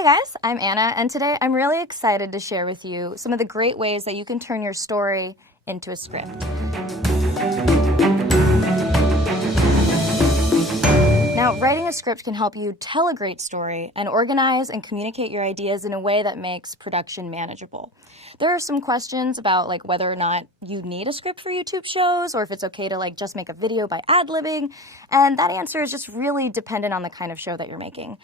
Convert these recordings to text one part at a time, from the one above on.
Hey guys, I'm Anna, and today I'm really excited to share with you some of the great ways that you can turn your story into a script. Now, writing a script can help you tell a great story and organize and communicate your ideas in a way that makes production manageable. There are some questions about whether or not you need a script for YouTube shows, or if it's okay to just make a video by ad-libbing, and that answer is just really dependent on the kind of show that you're making.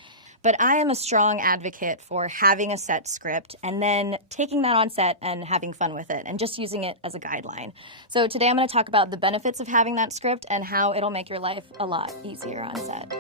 But I am a strong advocate for having a set script and then taking that on set and having fun with it and just using it as a guideline. So today I'm going to talk about the benefits of having that script and how it'll make your life a lot easier on set.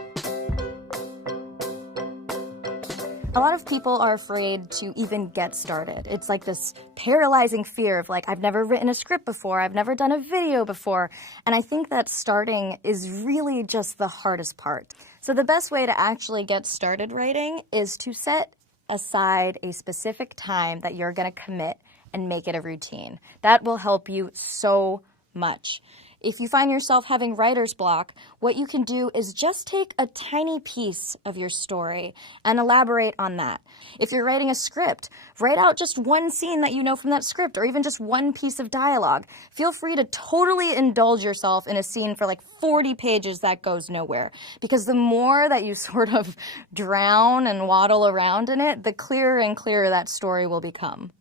A lot of people are afraid to even get started. It's like this paralyzing fear of I've never written a script before, I've never done a video before, and I think that starting is really just the hardest part. So the best way to actually get started writing is to set aside a specific time that you're going to commit and make it a routine. That will help you so much. If you find yourself having writer's block, what you can do is just take a tiny piece of your story and elaborate on that. If you're writing a script, write out just one scene that you know from that script, or even just one piece of dialogue. Feel free to totally indulge yourself in a scene for 40 pages that goes nowhere, because the more that you sort of drown and waddle around in it, the clearer and clearer that story will become.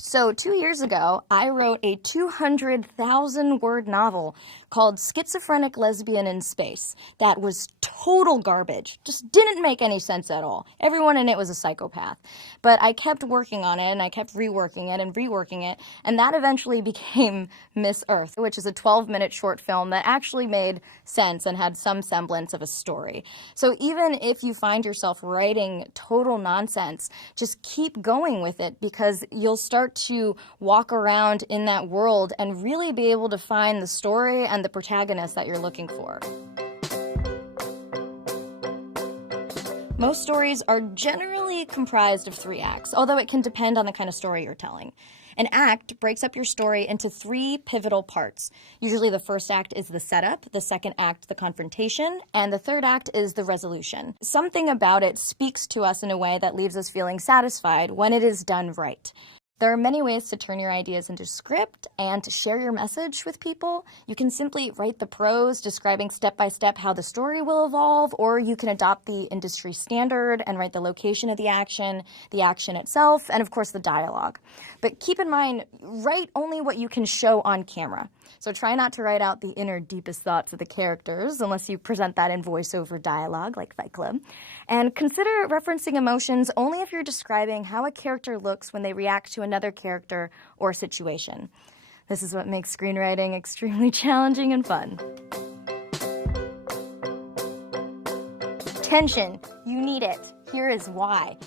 So 2 years ago, I wrote a 200,000-word novel called Schizophrenic Lesbian in Space that was total garbage. Just didn't make any sense at all. Everyone in it was a psychopath. But I kept working on it, and I kept reworking it, and that eventually became Miss Earth, which is a 12-minute short film that actually made sense and had some semblance of a story. So even if you find yourself writing total nonsense, just keep going with it, because you'll start to walk around in that world and really be able to find the story and the protagonist that you're looking for. Most stories are generally comprised of 3 acts, although it can depend on the kind of story you're telling. An act breaks up your story into 3 pivotal parts. Usually the first act is the setup, the second act the confrontation, and the third act is the resolution. Something about it speaks to us in a way that leaves us feeling satisfied when it is done right. There are many ways to turn your ideas into script and to share your message with people. You can simply write the prose describing step-by-step how the story will evolve, or you can adopt the industry standard and write the location of the action itself, and of course the dialogue. But keep in mind, write only what you can show on camera. So try not to write out the inner deepest thoughts of the characters unless you present that in voiceover dialogue like Fight Club. And consider referencing emotions only if you're describing how a character looks when they react to another character or situation. This is what makes screenwriting extremely challenging and fun. Tension. You need it. Here is why.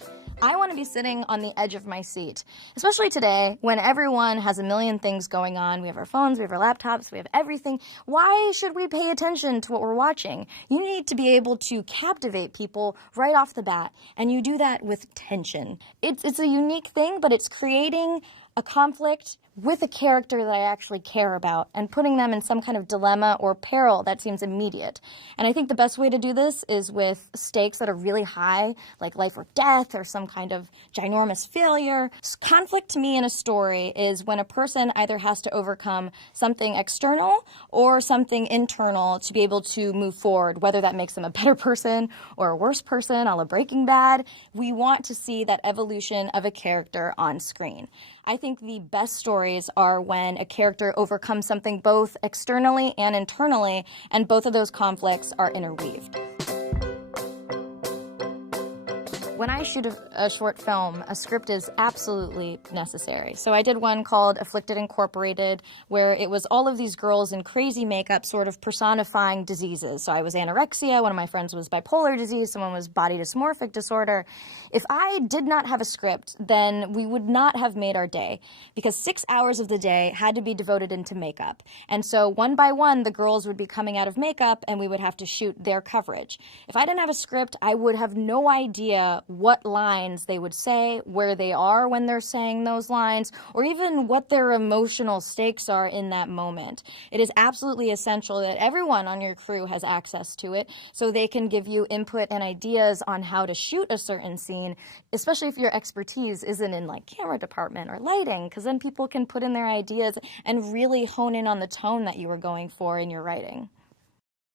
I want to be sitting on the edge of my seat, especially today when everyone has a million things going on. We have our phones, we have our laptops, we have everything. Why should we pay attention to what we're watching? You need to be able to captivate people right off the bat, and you do that with tension. It's a unique thing, but it's creating a conflict with a character that I actually care about and putting them in some kind of dilemma or peril that seems immediate. And I think the best way to do this is with stakes that are really high, like life or death or some kind of ginormous failure. Conflict to me in a story is when a person either has to overcome something external or something internal to be able to move forward, whether that makes them a better person or a worse person, a la Breaking Bad. We want to see that evolution of a character on screen. I think the best stories are when a character overcomes something both externally and internally, and both of those conflicts are interweaved. When I shoot a short film, a script is absolutely necessary. So I did one called Afflicted Incorporated, where it was all of these girls in crazy makeup sort of personifying diseases. So I was anorexia, one of my friends was bipolar disease, someone was body dysmorphic disorder. If I did not have a script, then we would not have made our day, because 6 hours of the day had to be devoted into makeup. And so one by one, the girls would be coming out of makeup and we would have to shoot their coverage. If I didn't have a script, I would have no idea what lines they would say, where they are when they're saying those lines, or even what their emotional stakes are in that moment. It is absolutely essential that everyone on your crew has access to it so they can give you input and ideas on how to shoot a certain scene, especially if your expertise isn't in like camera department or lighting, because then people can put in their ideas and really hone in on the tone that you were going for in your writing.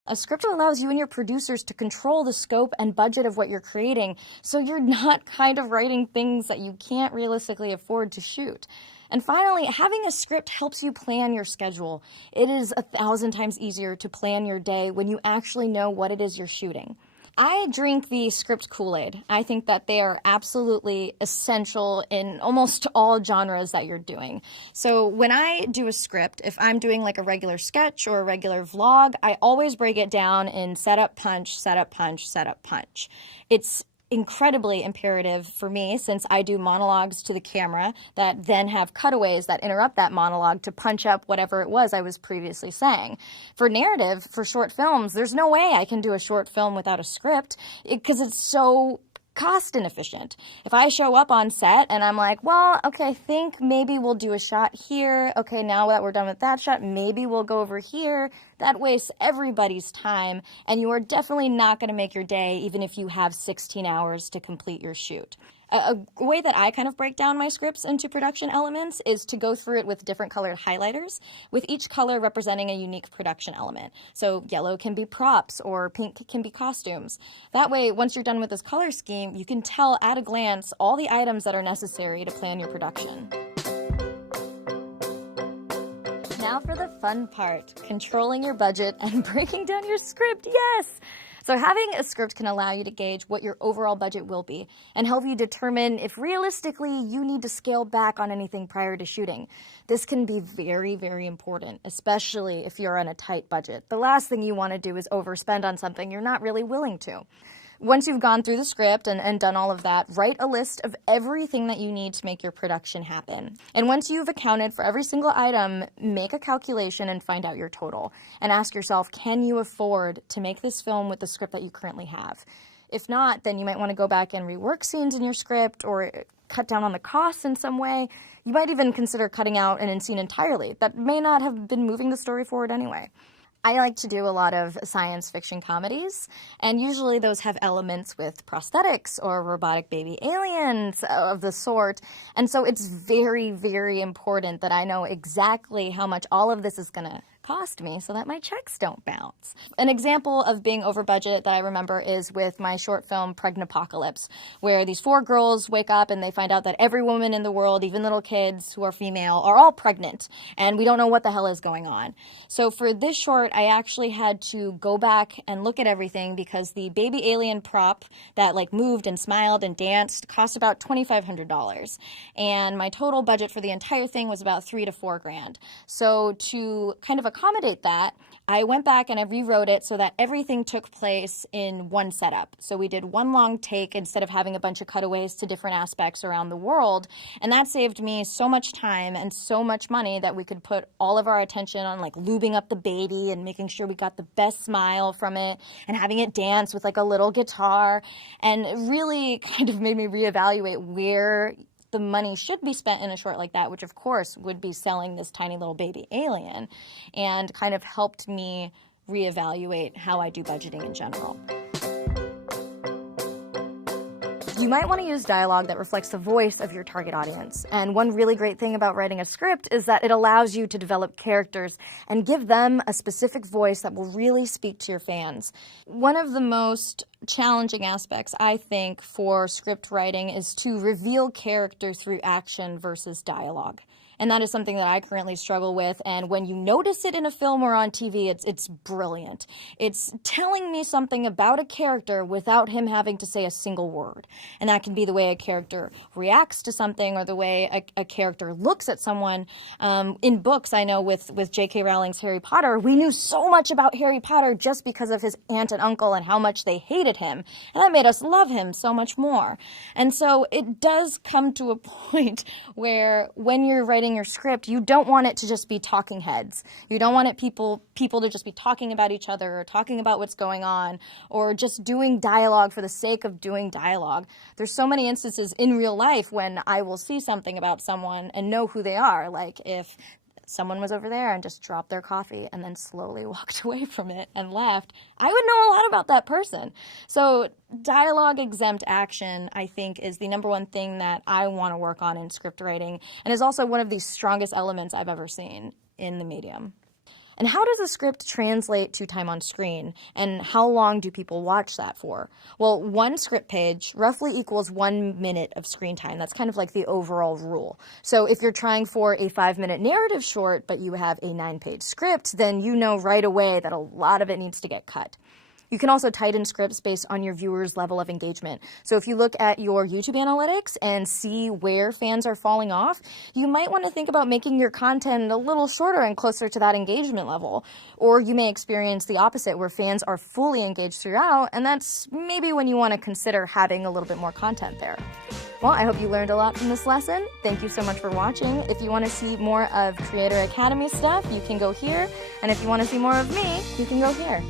A script allows you and your producers to control the scope and budget of what you're creating, so you're not kind of writing things that you can't realistically afford to shoot. And finally, having a script helps you plan your schedule. It is 1,000 times easier to plan your day when you actually know what it is you're shooting. I drink the script Kool-Aid. I think that they are absolutely essential in almost all genres that you're doing. So when I do a script, if I'm doing like a regular sketch or a regular vlog, I always break it down in setup, punch, setup, punch, setup, punch. It's incredibly imperative for me since I do monologues to the camera that then have cutaways that interrupt that monologue to punch up whatever it was I was previously saying. For narrative, for short films, there's no way I can do a short film without a script because it's so cost inefficient. If I show up on set and I'm like, well, okay, I think maybe we'll do a shot here. Okay, now that we're done with that shot, maybe we'll go over here. That wastes everybody's time, and you are definitely not going to make your day even if you have 16 hours to complete your shoot. A way that I kind of break down my scripts into production elements is to go through it with different colored highlighters, with each color representing a unique production element. So yellow can be props or pink can be costumes. That way, once you're done with this color scheme, you can tell at a glance all the items that are necessary to plan your production. Now for the fun part, controlling your budget and breaking down your script, yes! So having a script can allow you to gauge what your overall budget will be and help you determine if realistically you need to scale back on anything prior to shooting. This can be very, very important, especially if you're on a tight budget. The last thing you want to do is overspend on something you're not really willing to. Once you've gone through the script and done all of that, write a list of everything that you need to make your production happen. And once you've accounted for every single item, make a calculation and find out your total. And ask yourself, can you afford to make this film with the script that you currently have? If not, then you might want to go back and rework scenes in your script or cut down on the costs in some way. You might even consider cutting out an scene entirely that may not have been moving the story forward anyway. I like to do a lot of science fiction comedies, and usually those have elements with prosthetics or robotic baby aliens of the sort, and so it's very, very important that I know exactly how much all of this is going to cost me so that my checks don't bounce. An example of being over budget that I remember is with my short film Pregnapocalypse, where these 4 girls wake up and they find out that every woman in the world, even little kids who are female, are all pregnant, and we don't know what the hell is going on. So for this short, I actually had to go back and look at everything because the baby alien prop that like moved and smiled and danced cost about $2,500, and my total budget for the entire thing was about $3,000 to $4,000. So to kind of accommodate that, I went back and I rewrote it so that everything took place in one setup. So we did one long take instead of having a bunch of cutaways to different aspects around the world, and that saved me so much time and so much money that we could put all of our attention on like lubing up the baby and making sure we got the best smile from it and having it dance with like a little guitar, and it really kind of made me reevaluate where the money should be spent in a short like that, which of course would be selling this tiny little baby alien, and kind of helped me reevaluate how I do budgeting in general. You might want to use dialogue that reflects the voice of your target audience. And one really great thing about writing a script is that it allows you to develop characters and give them a specific voice that will really speak to your fans. One of the most challenging aspects, I think, for script writing is to reveal character through action versus dialogue. And that is something that I currently struggle with, and when you notice it in a film or on TV, it's brilliant. It's telling me something about a character without him having to say a single word. And that can be the way a character reacts to something or the way a character looks at someone. In books, I know with J.K. Rowling's Harry Potter, we knew so much about Harry Potter just because of his aunt and uncle and how much they hated him. And that made us love him so much more. And so it does come to a point where when you're writing writing your script, you don't want it to just be talking heads. You don't want people to just be talking about each other or talking about what's going on or just doing dialogue for the sake of doing dialogue. There's so many instances in real life when I will see something about someone and know who they are. Like if someone was over there and just dropped their coffee and then slowly walked away from it and left, I would know a lot about that person. So dialogue exempt action, I think, is the number one thing that I want to work on in script writing, and is also one of the strongest elements I've ever seen in the medium. And how does a script translate to time on screen? And how long do people watch that for? Well, one script page roughly equals 1 minute of screen time. That's kind of like the overall rule. So if you're trying for a 5-minute narrative short, but you have a 9-page script, then you know right away that a lot of it needs to get cut. You can also tighten scripts based on your viewers' level of engagement. So if you look at your YouTube analytics and see where fans are falling off, you might want to think about making your content a little shorter and closer to that engagement level. Or you may experience the opposite, where fans are fully engaged throughout, and that's maybe when you want to consider having a little bit more content there. Well, I hope you learned a lot from this lesson. Thank you so much for watching. If you want to see more of Creator Academy stuff, you can go here. And if you want to see more of me, you can go here.